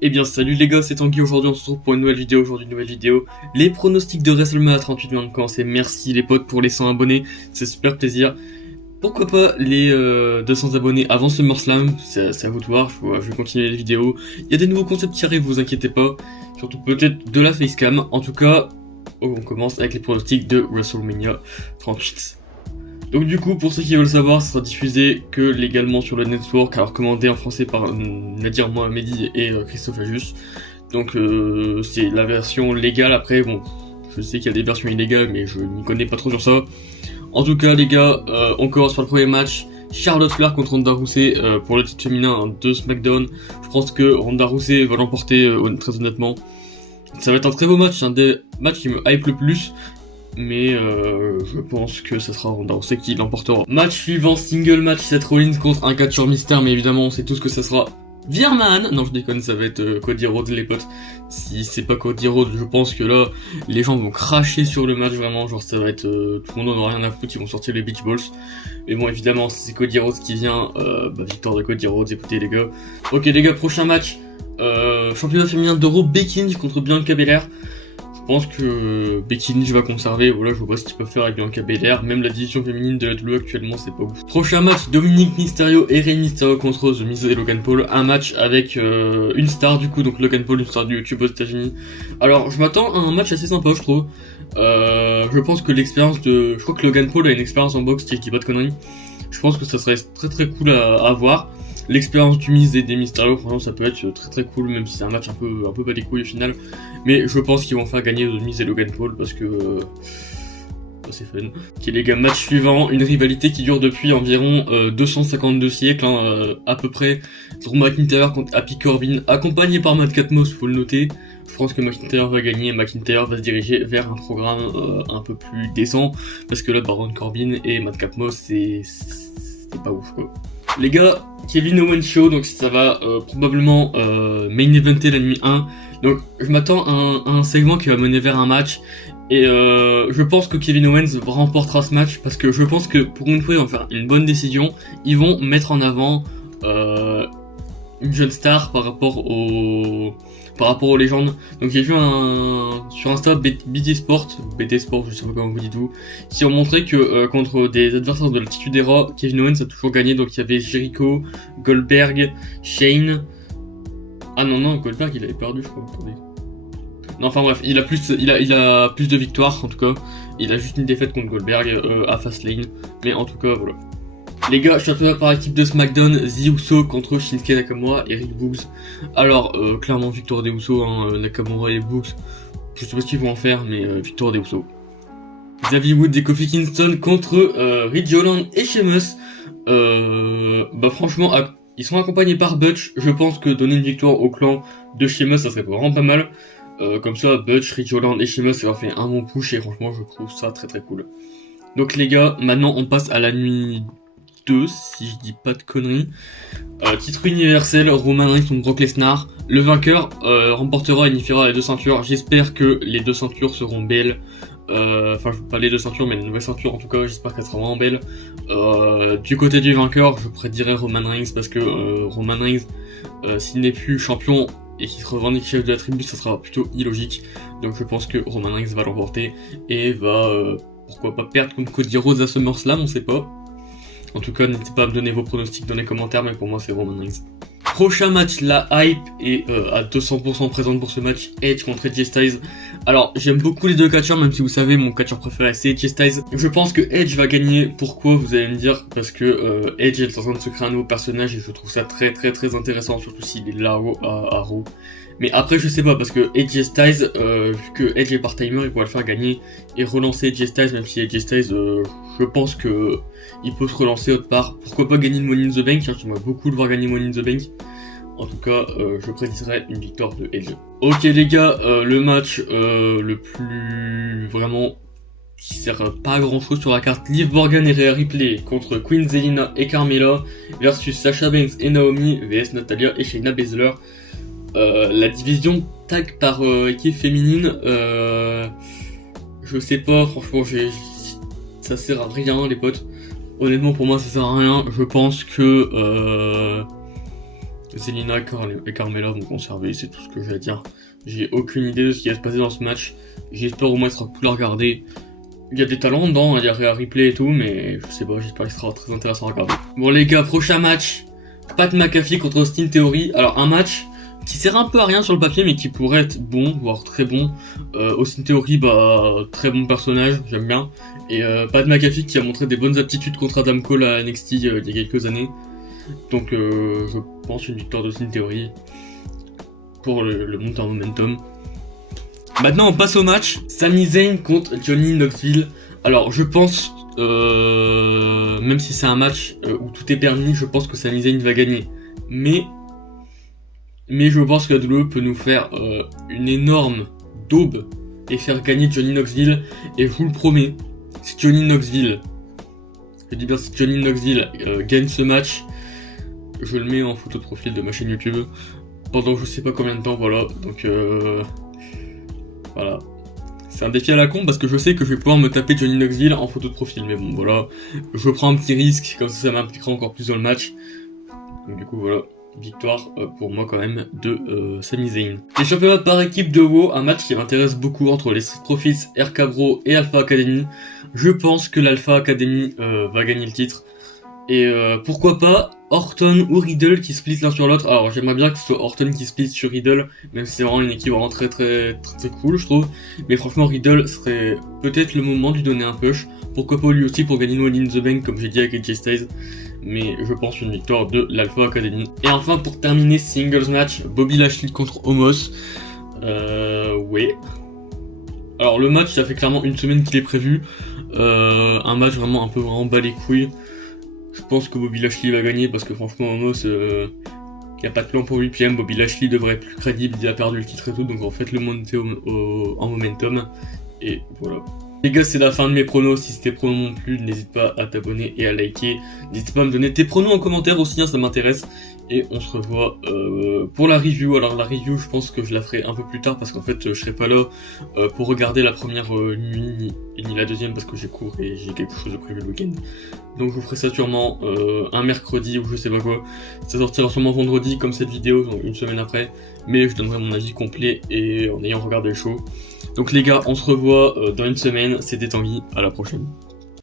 Eh bien salut les gars, c'est Tanguy, aujourd'hui on se retrouve pour une nouvelle vidéo, les pronostics de WrestleMania 38 vient de commencer, merci les potes pour les 100 abonnés, c'est super plaisir. Pourquoi pas les 200 abonnés avant SummerSlam, c'est à vous de voir, je vais continuer les vidéos, il y a des nouveaux concepts qui arrivent, vous inquiétez pas, surtout peut-être de la facecam, en tout cas, on commence avec les pronostics de WrestleMania 38. Donc du coup, pour ceux qui veulent savoir, ça sera diffusé que légalement sur le network, alors commandé en français par Nadir Mohamedi et Christophe Ajus. Donc c'est la version légale, après bon, je sais qu'il y a des versions illégales, mais je m'y connais pas trop sur ça. En tout cas les gars, on commence par le premier match, Charlotte Flair contre Ronda Rousey pour le titre féminin de SmackDown. Je pense que Ronda Rousey va l'emporter très honnêtement. Ça va être un très beau match, un des matchs qui me hype le plus. Mais je pense que ce sera Ronda Rousey qui l'emportera. Match suivant, single match, Seth Rollins contre un catcheur mystère, mais évidemment on sait tous que ça sera Virman. Non je déconne, ça va être Cody Rhodes les potes. Si c'est pas Cody Rhodes, je pense que là les gens vont cracher sur le match vraiment, genre ça va être tout le monde en a rien à foutre, ils vont sortir les Beach Balls. Mais bon évidemment si c'est Cody Rhodes qui vient, victoire de Cody Rhodes, écoutez les gars. Ok les gars, prochain match, championnat féminin d'Euro, Becky Lynch contre Bianca Belair. Je pense que Becky Lynch va conserver, voilà, je vois pas ce qu'ils peuvent faire avec Bianca Belair, même la division féminine de la WWE actuellement c'est pas ouf. Prochain match, Dominic Mysterio et Rey Mysterio contre The Miz et Logan Paul, un match avec une star du coup, donc Logan Paul, une star du YouTube aux États-Unis. Alors je m'attends à un match assez sympa je trouve, je pense que l'expérience je crois que Logan Paul a une expérience en boxe si je dis pas de conneries, je pense que ça serait très très cool à voir. L'expérience du Miz et des Mysterio, franchement ça peut être très très cool, même si c'est un match un peu pas des couilles au final. Mais je pense qu'ils vont faire gagner The Miz et Logan Paul parce que c'est fun. Ok les gars, match suivant, une rivalité qui dure depuis environ 252 siècles, à peu près. Drew McIntyre contre Happy Corbin, accompagné par Matt Catmos, faut le noter. Je pense que McIntyre va gagner et McIntyre va se diriger vers un programme un peu plus décent. Parce que là, Baron Corbin et Matt Catmos, c'est pas ouf quoi. Les gars, Kevin Owens Show, donc ça va probablement main eventer la nuit 1. Donc je m'attends à un segment qui va mener vers un match. Et je pense que Kevin Owens remportera ce match parce que je pense que pour une fois ils vont faire une bonne décision. Ils vont mettre en avant une jeune star par rapport aux légendes. Donc j'ai vu sur Insta BT Sport, je sais pas comment vous dites vous, qui ont montré que contre des adversaires de l'altitude des Raw, Kevin Owens a toujours gagné. Donc il y avait Jericho, Goldberg, Shane. Ah non, Goldberg il avait perdu je crois, attendez. Non enfin bref, il a plus de victoires en tout cas. Il a juste une défaite contre Goldberg à Fastlane. Mais en tout cas voilà. Les gars, championnat par équipe de SmackDown, The Uso contre Shinsuke Nakamura et Rick Boogs. Alors, clairement, victoire des Usos, Nakamura et Boogs. Je sais pas ce qu'ils vont en faire, mais victoire des Usos. Xavier Woods et Kofi Kingston contre Ridge Holland et Sheamus. Franchement, ils sont accompagnés par Butch. Je pense que donner une victoire au clan de Sheamus, ça serait vraiment pas mal. Comme ça, Butch, Ridge Holland et Sheamus, ça leur fait un bon push et franchement, je trouve ça très très cool. Donc les gars, maintenant on passe à la nuit 2, si je dis pas de conneries. Titre universel, Roman Reigns contre Brock Lesnar. Le vainqueur remportera et unifiera les deux ceintures. J'espère que les deux ceintures seront belles. Enfin, pas les deux ceintures, mais les nouvelles ceintures en tout cas. J'espère qu'elles seront vraiment belles. Du côté du vainqueur, je prédirais Roman Reigns parce que Roman Reigns, s'il n'est plus champion et qu'il se revendique chef de la tribu, ça sera plutôt illogique. Donc je pense que Roman Reigns va l'emporter et va pourquoi pas perdre contre Cody Rhodes à SummerSlam, on sait pas. En tout cas, n'hésitez pas à me donner vos pronostics dans les commentaires, mais pour moi, c'est Roman Reigns. Prochain match, la hype est à 200% présente pour ce match, Edge contre AJ Styles. Alors, j'aime beaucoup les deux catcheurs, même si vous savez, mon catcheur préféré, c'est AJ Styles. Je pense que Edge va gagner. Pourquoi, vous allez me dire? Parce que Edge est en train de se créer un nouveau personnage et je trouve ça très très très intéressant, surtout s'il est là à Raw. Mais après, je sais pas, parce que AJ Styles, vu que Edge est part-timer, il pourra le faire gagner et relancer AJ Styles, même si AJ Styles, je pense que il peut se relancer autre part. Pourquoi pas gagner le Money in the Bank, j'aimerais beaucoup le voir gagner Money in the Bank. En tout cas, je prédiserais une victoire de Edge. Ok les gars, le match le plus vraiment qui sert pas à grand chose sur la carte, Liv Morgan et Rhea Ripley contre Queen Zelina et Carmella versus Sasha Banks et Naomi vs Natalya et Shayna Baszler. La division tag par équipe féminine, je sais pas, franchement, ça sert à rien les potes. Honnêtement pour moi ça sert à rien. Je pense que Zelina et Carmela vont conserver, c'est tout ce que j'ai à dire. J'ai aucune idée de ce qui va se passer dans ce match. J'espère au moins que ce sera cool à regarder. Il y a des talents dedans, il y a replay et tout, mais je sais pas, j'espère qu'il sera très intéressant à regarder. Bon les gars, prochain match. Pat McAfee contre Austin Theory. Alors un match qui sert un peu à rien sur le papier, mais qui pourrait être bon, voire très bon. Austin Theory, bah très bon personnage, j'aime bien. Et Pat McAfee qui a montré des bonnes aptitudes contre Adam Cole à NXT il y a quelques années. Donc je pense une victoire d'Austin Theory pour le monter en momentum. Maintenant on passe au match. Sami Zayn contre Johnny Knoxville. Alors je pense, même si c'est un match où tout est permis, je pense que Sami Zayn va gagner. Mais je pense que WWE peut nous faire une énorme daube et faire gagner Johnny Knoxville. Et je vous le promets, si Johnny Knoxville, je dis bien si Johnny Knoxville gagne ce match, je le mets en photo de profil de ma chaîne YouTube pendant je sais pas combien de temps, voilà. Donc voilà. C'est un défi à la con parce que je sais que je vais pouvoir me taper Johnny Knoxville en photo de profil. Mais bon voilà, je prends un petit risque, comme ça m'impliquera encore plus dans le match. Donc du coup voilà. Victoire pour moi quand même de Sami Zayn. Les championnats par équipe de WoW, un match qui m'intéresse beaucoup entre les Street Profits, RK Bro et Alpha Academy. Je pense que l'Alpha Academy va gagner le titre. Et pourquoi pas Orton ou Riddle qui split l'un sur l'autre. Alors j'aimerais bien que ce soit Orton qui split sur Riddle, même si c'est vraiment une équipe vraiment très cool je trouve. Mais franchement Riddle serait peut-être le moment de lui donner un push. Pourquoi pas lui aussi pour gagner Money in the Bank comme j'ai dit avec AJ Styles. Mais je pense une victoire de l'Alpha Academy. Et enfin pour terminer, singles match, Bobby Lashley contre Omos. Ouais. Alors le match ça fait clairement une semaine qu'il est prévu. Un match vraiment un peu vraiment bas les couilles. Je pense que Bobby Lashley va gagner parce que franchement Omos y a pas de plan pour lui. Puis même Bobby Lashley devrait être plus crédible, il a perdu le titre et tout, donc en fait le monter en momentum. Et voilà. Les gars, c'est la fin de mes pronos. Si c'était pronos non plus, n'hésite pas à t'abonner et à liker. N'hésite pas à me donner tes pronos en commentaire aussi, hein, ça m'intéresse. Et on se revoit pour la review. Alors la review, je pense que je la ferai un peu plus tard parce qu'en fait, je serai pas là pour regarder la première nuit ni la deuxième parce que j'ai cours et j'ai quelque chose de prévu le week-end. Donc je vous ferai ça sûrement un mercredi ou je sais pas quoi. Ça sortira sûrement vendredi comme cette vidéo, donc une semaine après. Mais je donnerai mon avis complet et en ayant regardé le show. Donc les gars, on se revoit dans une semaine, c'était Tanguy, à la prochaine.